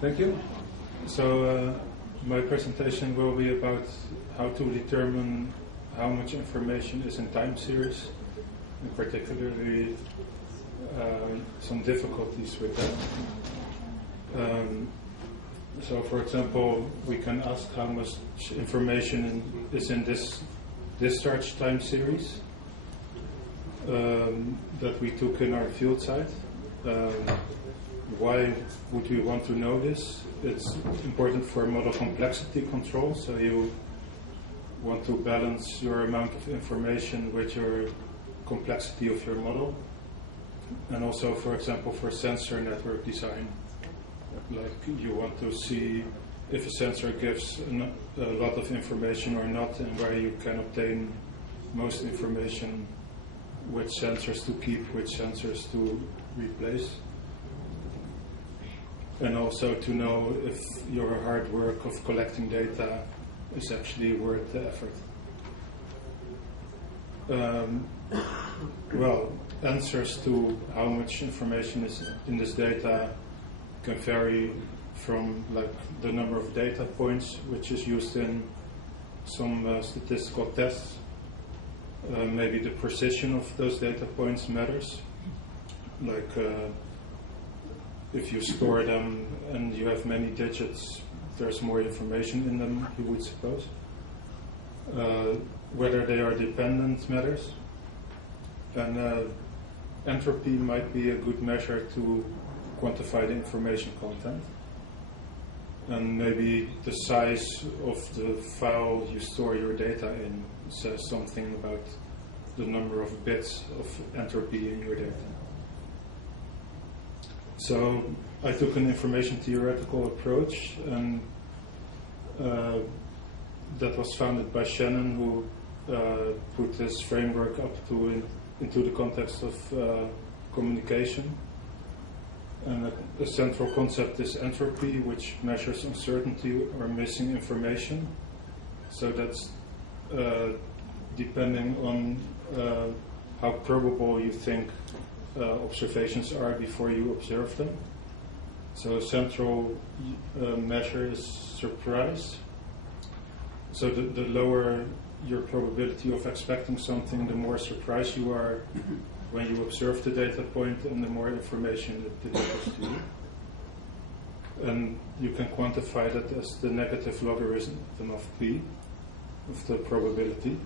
Thank you. So my presentation will be about how to determine how much information is in time series, and particularly some difficulties with that. So for example, we can ask how much information is in this discharge time series that we took in our field site. Why would we want to know this? It's important for model complexity control, so you want to balance your amount of information with your complexity of your model. And also, for example, for sensor network design, like you want to see if a sensor gives a lot of information or not, and where you can obtain most information, which sensors to keep, which sensors to replace. And also to know if your hard work of collecting data is actually worth the effort. Well, answers to how much information is in this data can vary from like the number of data points, which is used in some statistical tests. Maybe the precision of those data points matters. Like if you store them and you have many digits, there's more information in them, you would suppose. Whether they are dependent matters. And entropy might be a good measure to quantify the information content. And maybe the size of the file you store your data in says something about the number of bits of entropy in your data. So I took an information theoretical approach, and that was founded by Shannon, who put this framework up into the context of communication. And the central concept is entropy, which measures uncertainty or missing information. So that's depending on how probable you think observations are before you observe them. So a central measure is surprise. So the lower your probability of expecting something, the more surprised you are when you observe the data point, and the more information it delivers to you. And you can quantify that as the negative logarithm of p, of the probability.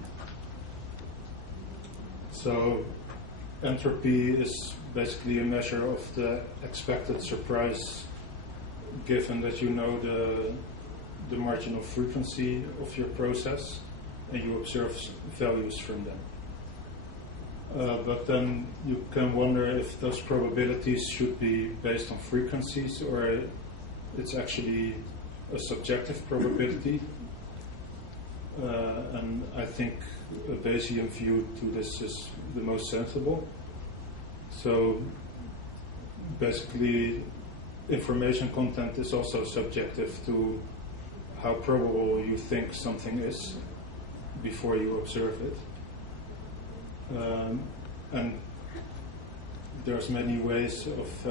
So entropy is basically a measure of the expected surprise, given that you know the marginal frequency of your process and you observe values from them. But then you can wonder if those probabilities should be based on frequencies, or it's actually a subjective probability. And I think a Bayesian view to this is the most sensible. So basically, information content is also subjective to how probable you think something is before you observe it. And there's many ways of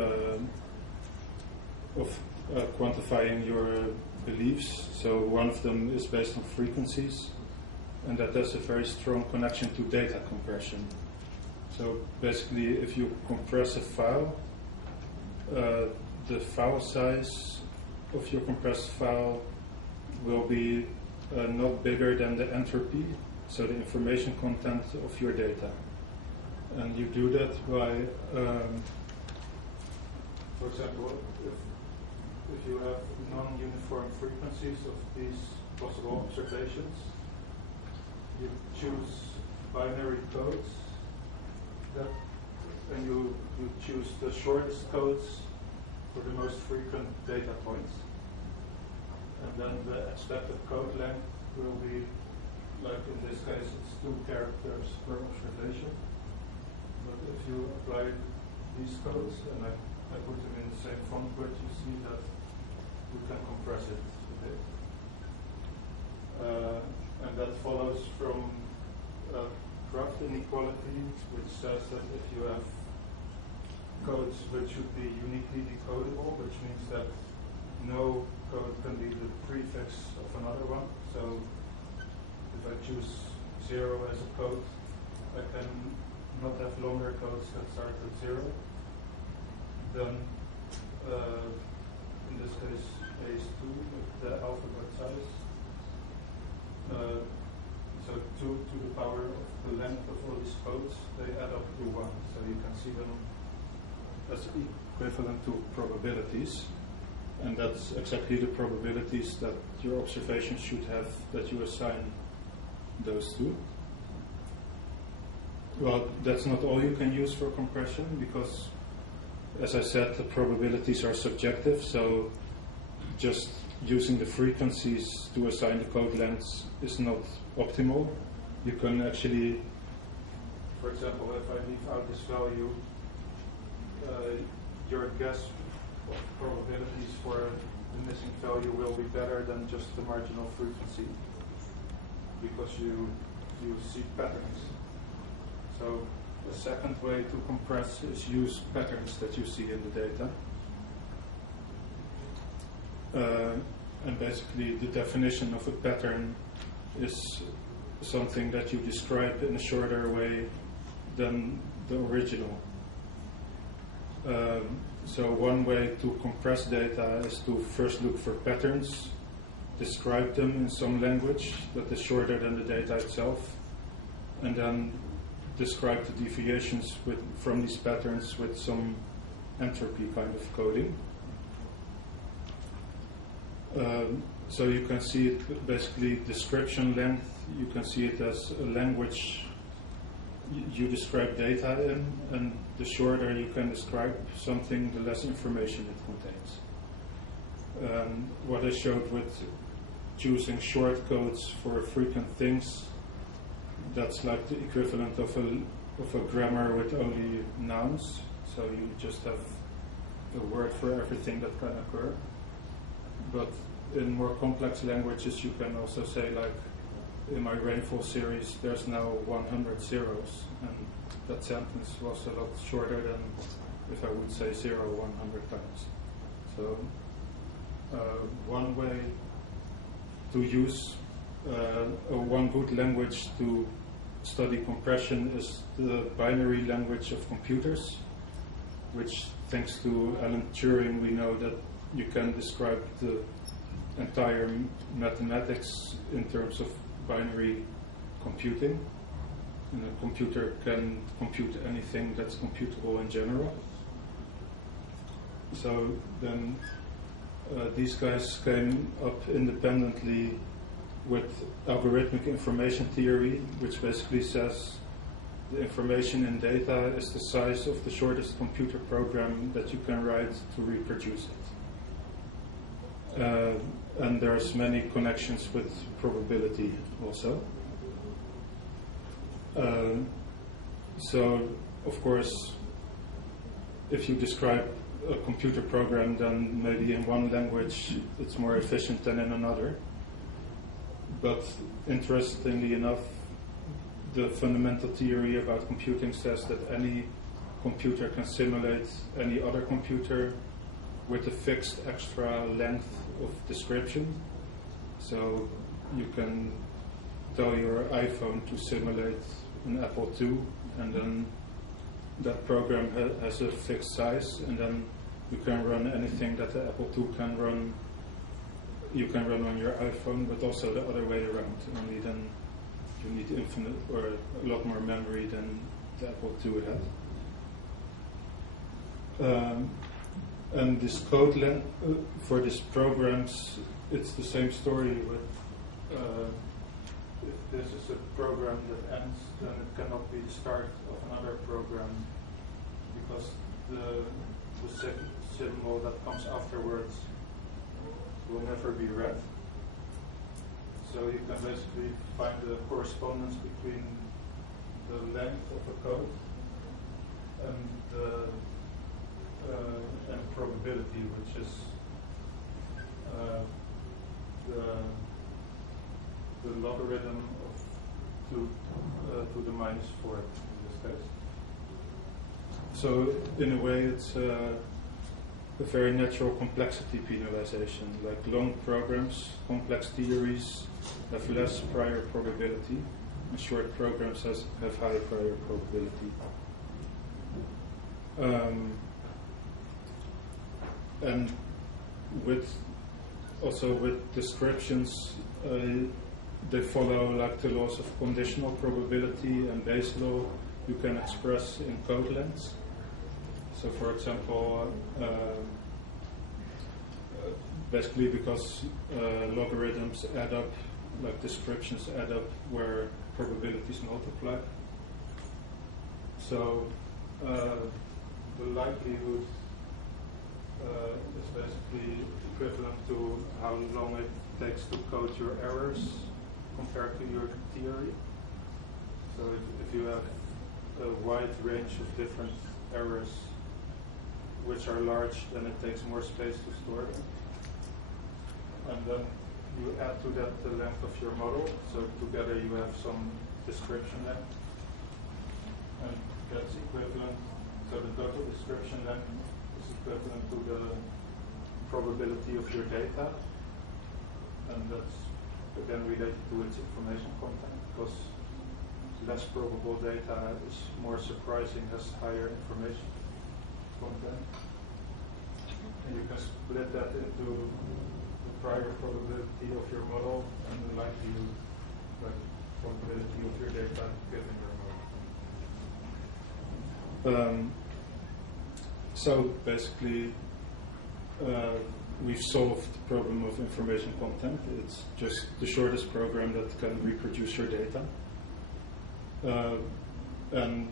quantifying your beliefs. So one of them is based on frequencies, and that has a very strong connection to data compression. So basically, if you compress a file, the file size of your compressed file will be not bigger than the entropy, so the information content of your data. And you do that by, for example, if you have non-uniform frequencies of these possible observations, you choose binary codes, and you choose the shortest codes for the most frequent data points. And then the expected code length will be, like in this case, it's 2 characters per observation. But if you apply these codes, and I put them in the same font width, you see that you can compress it a bit. And that follows from Kraft inequality, which says that if you have codes which should be uniquely decodable, which means that no code can be the prefix of another one. So if I choose 0 as a code, I can not have longer codes that start with 0. Then, in this case, A is 2 with the alphabet size. So 2 to the power of the length of all these codes, they add up to 1. So you can see them as equivalent to probabilities. And that's exactly the probabilities that your observations should have that you assign those to. Well, that's not all you can use for compression because, as I said, the probabilities are subjective, so just using the frequencies to assign the code lengths is not optimal. You can actually, for example, if I leave out this value, your guess of probabilities for the missing value will be better than just the marginal frequency because you see patterns. So the second way to compress is use patterns that you see in the data. And basically the definition of a pattern is something that you describe in a shorter way than the original. So one way to compress data is to first look for patterns, describe them in some language that is shorter than the data itself, and then describe the deviations from these patterns with some entropy kind of coding. So you can see it basically description length, you can see it as a language you describe data in, and the shorter you can describe something, the less information it contains. What I showed with choosing short codes for frequent things, that's like the equivalent of a grammar with only nouns. So you just have a word for everything that can occur. But in more complex languages, you can also say, like, in my rainfall series, there's now 100 zeros, and that sentence was a lot shorter than if I would say 0 100 times. So one way to use one good language to study compression is the binary language of computers, which, thanks to Alan Turing, we know that you can describe the entire mathematics in terms of binary computing. And a computer can compute anything that's computable in general. So then these guys came up independently with algorithmic information theory, which basically says the information in data is the size of the shortest computer program that you can write to reproduce it. And there's many connections with probability also. So, of course, if you describe a computer program, then maybe in one language it's more efficient than in another. But interestingly enough, the fundamental theory about computing says that any computer can simulate any other computer with a fixed extra length of description. So you can tell your iPhone to simulate an Apple II, and then that program has a fixed size, and then you can run anything that the Apple II can run. You can run on your iPhone, but also the other way around. Only then you need infinite or a lot more memory than the Apple II had. And this code length for these programs, it's the same story with if this is a program that ends, then it cannot be the start of another program because the symbol that comes afterwards will never be read. So you can basically find the correspondence between the length of a code and probability, which is the logarithm of to the -4 in this case. So in a way, it's a very natural complexity penalization. Like long programs, complex theories have less prior probability, and short programs have high prior probability. And also with descriptions, they follow like the laws of conditional probability and Bayes' law. You can express in code lengths. So, for example, basically because logarithms add up, like descriptions add up where probabilities multiply. So the likelihood is basically equivalent to how long it takes to code your errors compared to your theory. So if you have a wide range of different errors which are large, then it takes more space to store them. And then you add to that the length of your model, so together you have some description length. And that's equivalent, so the total description length is equivalent to the probability of your data. And that's again related to its information content, because less probable data is more surprising, has higher information content. And you can split that into the prior probability of your model and the likelihood, like probability of your data given your model. So basically, we've solved the problem of information content. It's just the shortest program that can reproduce your data. And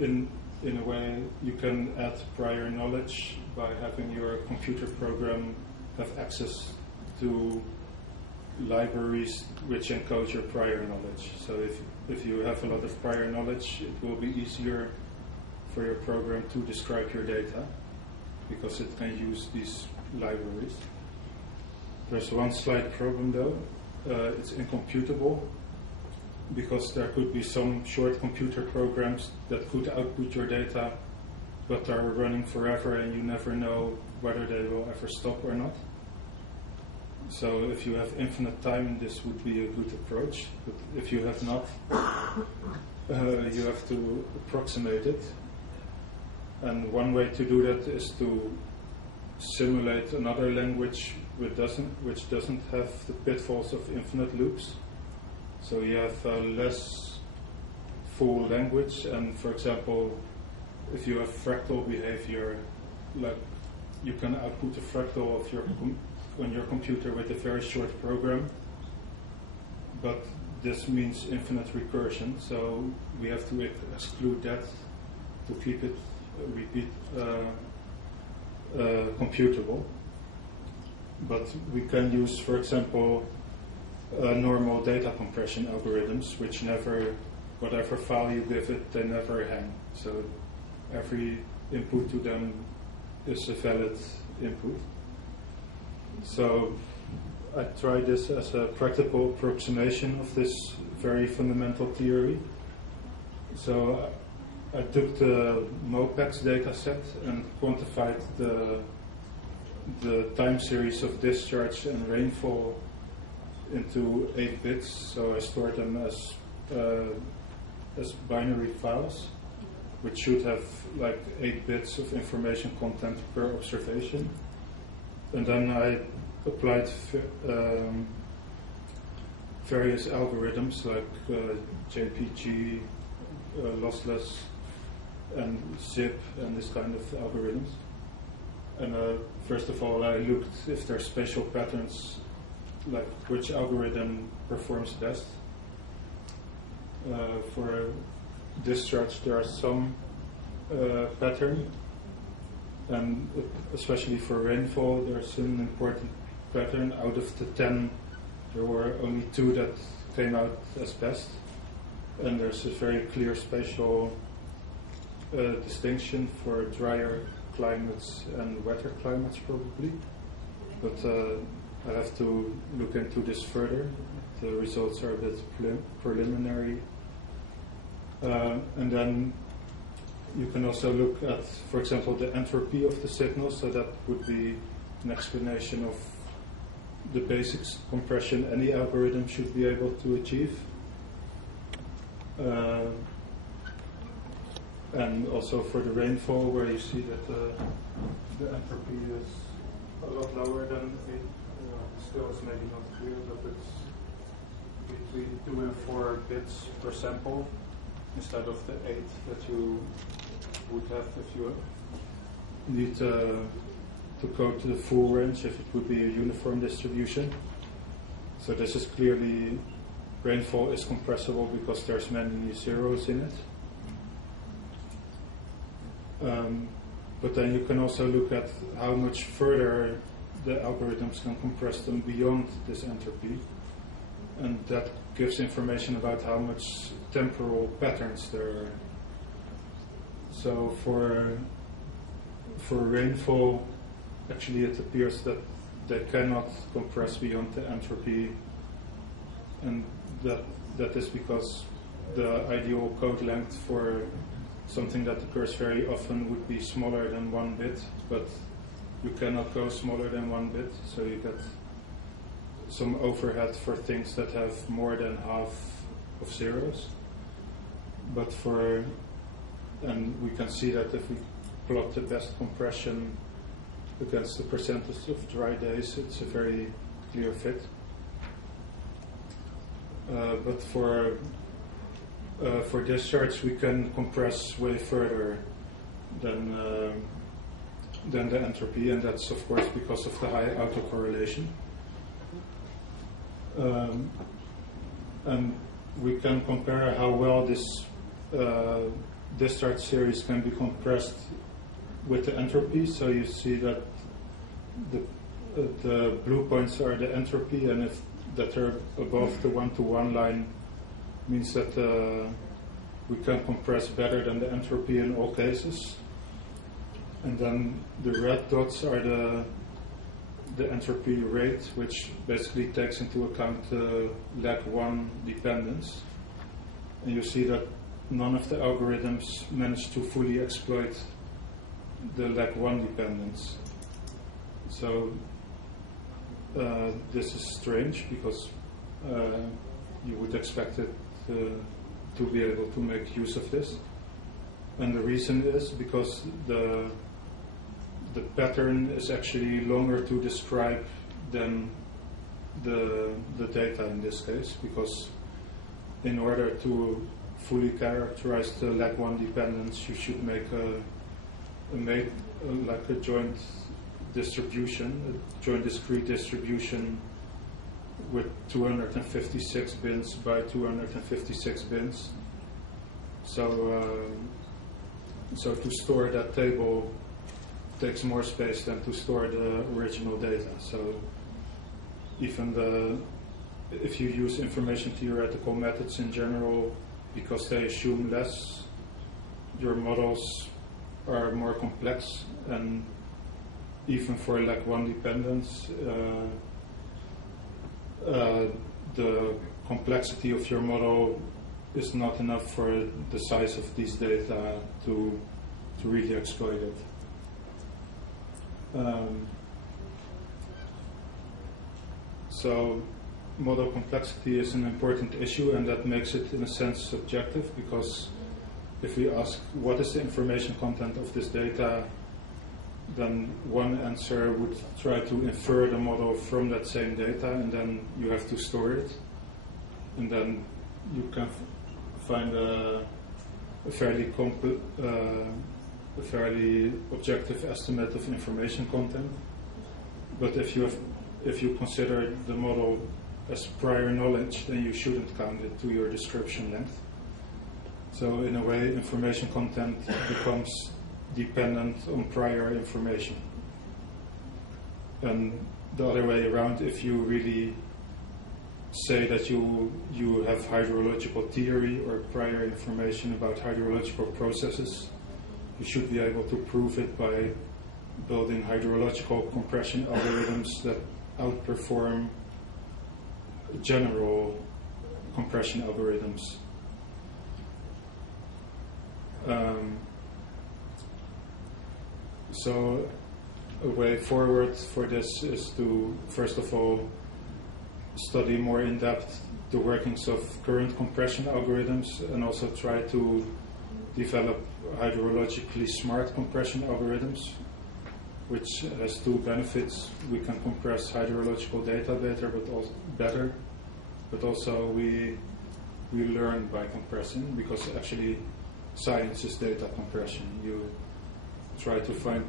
in a way, you can add prior knowledge by having your computer program have access to libraries which encode your prior knowledge. So if you have a lot of prior knowledge, it will be easier for your program to describe your data because it can use these libraries. There's one slight problem though. It's incomputable, because there could be some short computer programs that could output your data but are running forever and you never know whether they will ever stop or not. So if you have infinite time, this would be a good approach. But if you have not, you have to approximate it. And one way to do that is to simulate another language which doesn't have the pitfalls of infinite loops. So you have less full language, and for example, if you have fractal behavior, like you can output a fractal of on your computer with a very short program, but this means infinite recursion, so we have to exclude that to keep it computable. But we can use, for example, normal data compression algorithms, which never, whatever file you give it, they never hang. So every input to them is a valid input. So I tried this as a practical approximation of this very fundamental theory. So I took the MOPAX data set and quantified the time series of discharge and rainfall into 8 bits, so I stored them as binary files, which should have like 8 bits of information content per observation. And then I applied various algorithms like JPG, lossless, and zip, and this kind of algorithms. And first of all, I looked if there are spatial patterns, like which algorithm performs best. For discharge, there are some pattern, and especially for rainfall, there's an important pattern. Out of the 10, there were only 2 that came out as best, and there's a very clear spatial distinction for drier climates and wetter climates, probably. But I have to look into this further. The results are a bit preliminary. And then you can also look at, for example, the entropy of the signal, so that would be an explanation of the basic compression any algorithm should be able to achieve. And also for the rainfall, where you see that the entropy is a lot lower than it still is maybe not clear, but it's between 2 and 4 bits per sample instead of the 8 that you would have if you need to go to the full range, if it would be a uniform distribution. So this is clearly, rainfall is compressible because there's many zeros in it. But then you can also look at how much further the algorithms can compress them beyond this entropy. And that gives information about how much temporal patterns there are. So for rainfall, actually it appears that they cannot compress beyond the entropy, and that is because the ideal code length for something that occurs very often would be smaller than 1 bit, but you cannot go smaller than 1 bit, so you get some overhead for things that have more than half of zeros. But and we can see that if we plot the best compression against the percentage of dry days, it's a very clear fit. But for discharge, we can compress way further than the entropy, and that's of course because of the high autocorrelation. And we can compare how well this discharge series can be compressed with the entropy. So you see that the blue points are the entropy, and if that are above the 1-to-1 line means that we can compress better than the entropy in all cases. And then the red dots are the entropy rate, which basically takes into account the lag 1 dependence. And you see that none of the algorithms manage to fully exploit the lag 1 dependence. So this is strange, because you would expect it to be able to make use of this. And the reason is because the pattern is actually longer to describe than the data in this case, because in order to fully characterize the lag 1 dependence, you should make like a joint distribution, a joint discrete distribution with 256 bins by 256 bins. So to store that table takes more space than to store the original data. So even if you use information theoretical methods in general, because they assume less, your models are more complex, and even for lag 1 dependence, the complexity of your model is not enough for the size of these data to really exploit it. So model complexity is an important issue, and that makes it in a sense subjective, because if we ask what is the information content of this data, then one answer would try to infer the model from that same data, and then you have to store it, and then you can find a fairly objective estimate of information content. But if you consider the model as prior knowledge, then you shouldn't count it to your description length. So in a way, information content becomes dependent on prior information. And the other way around, if you really say that you have hydrological theory or prior information about hydrological processes, you should be able to prove it by building hydrological compression algorithms that outperform general compression algorithms. So a way forward for this is to, first of all, study more in depth the workings of current compression algorithms and also try to develop hydrologically smart compression algorithms, which has two benefits. We can compress hydrological data better, but also we learn by compressing, because actually science is data compression. You try to find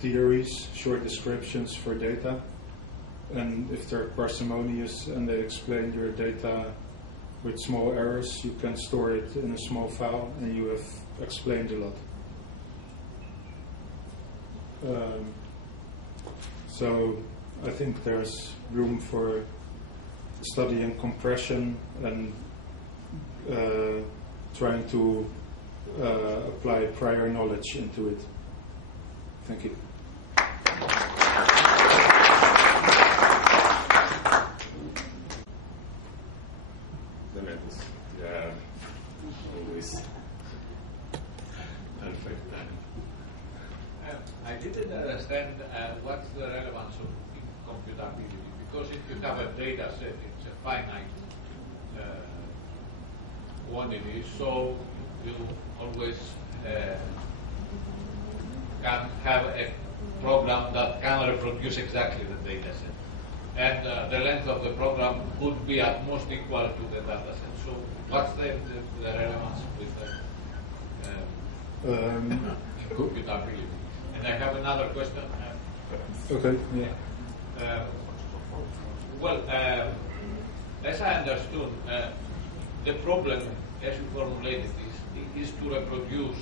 theories, short descriptions for data, and if they're parsimonious and they explain your data with small errors, you can store it in a small file and you have explained a lot. So I think there's room for studying compression and trying to apply prior knowledge into it. Thank you. Always perfect. I didn't understand what's the relevance of computability, because if you have a data set, it's a finite quantity, so you always can have a program that can reproduce exactly the data set. And the length of the program could be at most equal to the data set. So what's the relevance with computability? And I have another question. Okay, yeah. Well, as I understood, the problem, as you formulated this, is to reproduce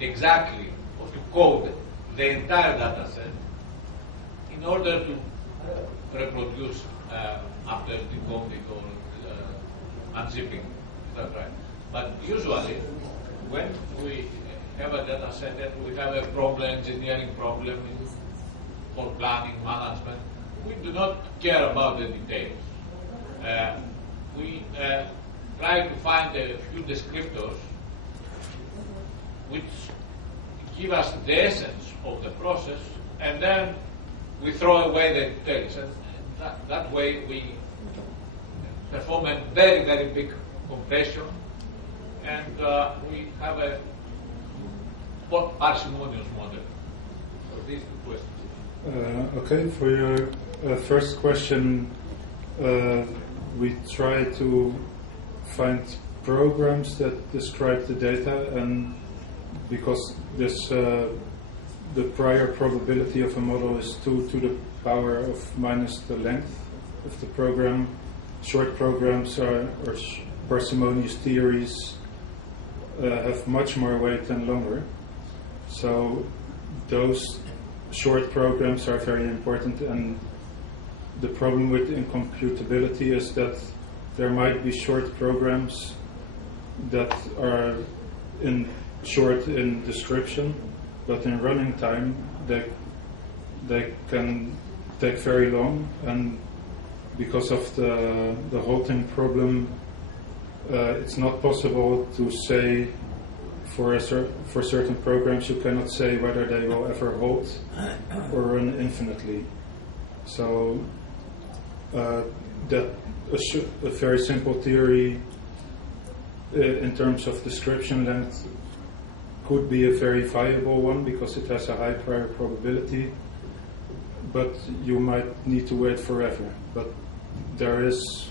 exactly, or to code the entire data set in order to reproduce after decoding or unzipping. Is that right? But usually, when we have a data set and we have a problem, engineering problem for planning, management, we do not care about the details. We try to find a few descriptors which give us the essence of the process, and then we throw away the details. And that way we perform a very, very big compression, and we have a parsimonious model. So these two questions. Okay, for your first question, we try to find programs that describe the data, and because this the prior probability of a model is 2 to the power of minus the length of the program. Short programs or parsimonious theories have much more weight than longer. So those short programs are very important, and the problem with incomputability is that there might be short programs that are short in description, but in running time they can take very long, and because of the halting problem, it's not possible to say for certain programs. You cannot say whether they will ever halt or run infinitely. So that a very simple theory in terms of description length could be a very viable one because it has a high prior probability, but you might need to wait forever. But there is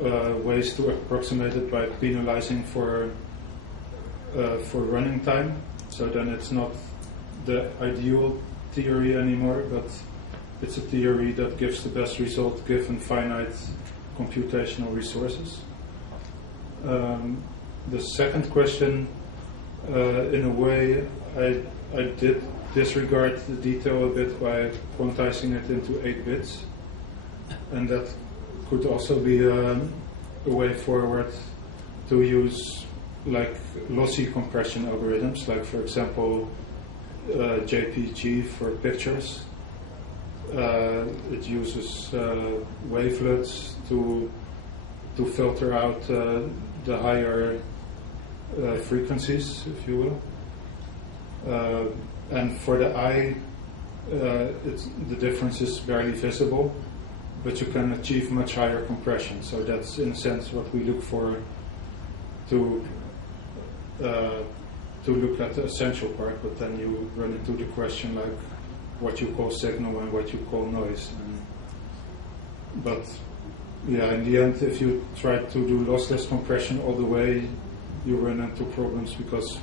ways to approximate it by penalizing for running time. So then it's not the ideal theory anymore, but it's a theory that gives the best result given finite computational resources. The second question, in a way, I did disregard the detail a bit by quantizing it into 8 bits, and that could also be a way forward to use like lossy compression algorithms, like for example JPG for pictures. It uses wavelets to filter out the higher frequencies, if you will. And for the eye, the difference is barely visible, but you can achieve much higher compression. So that's in a sense what we look for to look at the essential part, but then you run into the question like what you call signal and what you call noise. But yeah, in the end, if you try to do lossless compression all the way, you run into problems because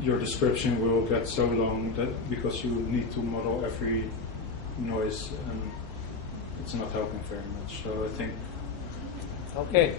your description will get so long that because you need to model every noise, and it's not helping very much. So I think. Okay.